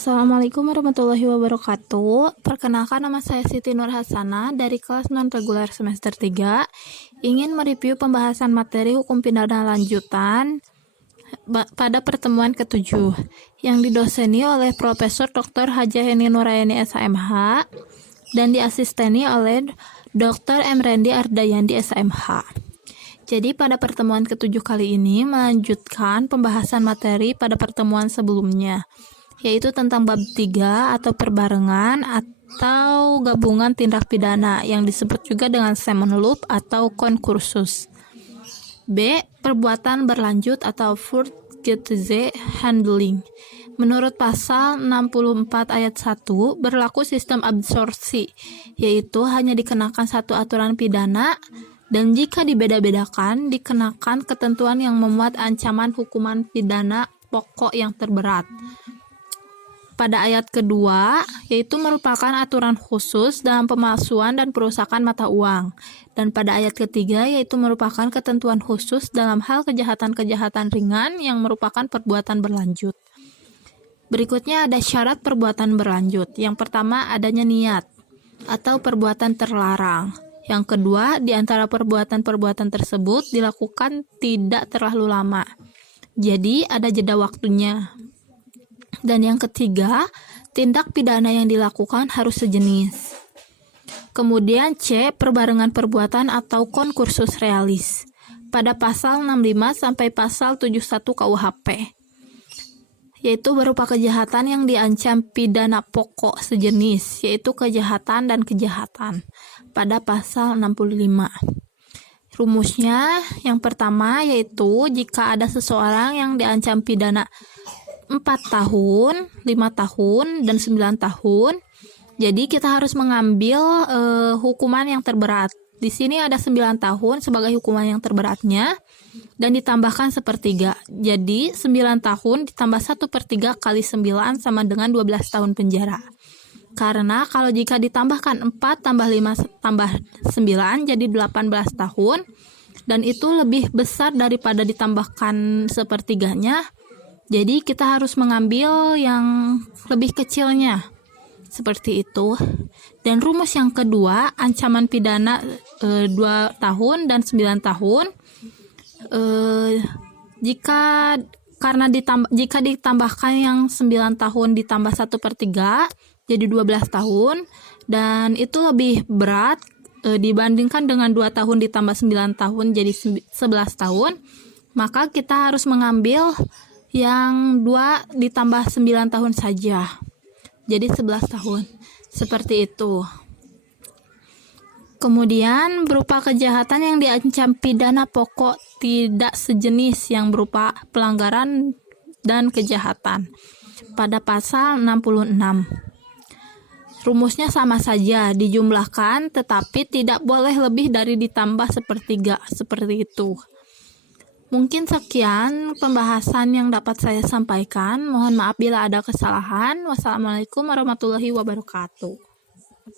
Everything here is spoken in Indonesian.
Assalamualaikum warahmatullahi wabarakatuh. Perkenalkan, nama saya Siti Nur Hasanah dari kelas non-reguler semester 3. Ingin mereview pembahasan materi hukum pidana lanjutan pada pertemuan ke-7 yang didoseni oleh Profesor Dr. Hajah Heni Nurayani SHMH dan diasisteni oleh Dr. M. Rendi Ardayandi SHMH. Jadi pada pertemuan ke-7 kali ini melanjutkan pembahasan materi pada pertemuan sebelumnya, yaitu tentang bab 3 atau perbarengan atau gabungan tindak pidana yang disebut juga dengan Simon Loop atau konkursus. B. Perbuatan berlanjut atau fortgesetze handling. Menurut pasal 64 ayat 1 berlaku sistem absorpsi, yaitu hanya dikenakan satu aturan pidana dan jika dibeda-bedakan dikenakan ketentuan yang memuat ancaman hukuman pidana pokok yang terberat. Pada ayat kedua, yaitu merupakan aturan khusus dalam pemalsuan dan perusakan mata uang. Dan pada ayat ketiga, yaitu merupakan ketentuan khusus dalam hal kejahatan-kejahatan ringan yang merupakan perbuatan berlanjut. Berikutnya ada syarat perbuatan berlanjut. Yang pertama, adanya niat atau perbuatan terlarang. Yang kedua, di antara perbuatan-perbuatan tersebut dilakukan tidak terlalu lama. Jadi, ada jeda waktunya. Dan yang ketiga, tindak pidana yang dilakukan harus sejenis. Kemudian C, perbarengan perbuatan atau konkursus realis pada pasal 65 sampai pasal 71 KUHP, yaitu berupa kejahatan yang diancam pidana pokok sejenis, yaitu kejahatan dan kejahatan pada pasal 65. Rumusnya yang pertama yaitu jika ada seseorang yang diancam pidana 4 tahun, 5 tahun, dan 9 tahun. Jadi kita harus mengambil hukuman yang terberat. Di sini ada 9 tahun sebagai hukuman yang terberatnya dan ditambahkan 1/3. Jadi 9 tahun ditambah 1/3 kali 9 sama dengan 12 tahun penjara. Karena kalau jika ditambahkan 4 tambah 5 tambah 9 jadi 18 tahun dan itu lebih besar daripada ditambahkan 1/3-nya. Jadi kita harus mengambil yang lebih kecilnya, seperti itu. Dan rumus yang kedua, ancaman pidana 2 tahun dan 9 tahun. Jika ditambahkan yang 9 tahun ditambah 1/3, jadi 12 tahun. Dan itu lebih berat dibandingkan dengan 2 tahun ditambah 9 tahun jadi 11 tahun. Maka kita harus mengambil yang 2 ditambah 9 tahun saja, jadi 11 tahun, seperti itu. Kemudian berupa kejahatan yang diancam pidana pokok tidak sejenis yang berupa pelanggaran dan kejahatan pada pasal 66. Rumusnya sama saja, dijumlahkan tetapi tidak boleh lebih dari ditambah 1/3, seperti itu. Mungkin sekian pembahasan yang dapat saya sampaikan. Mohon maaf bila ada kesalahan. Wassalamualaikum warahmatullahi wabarakatuh.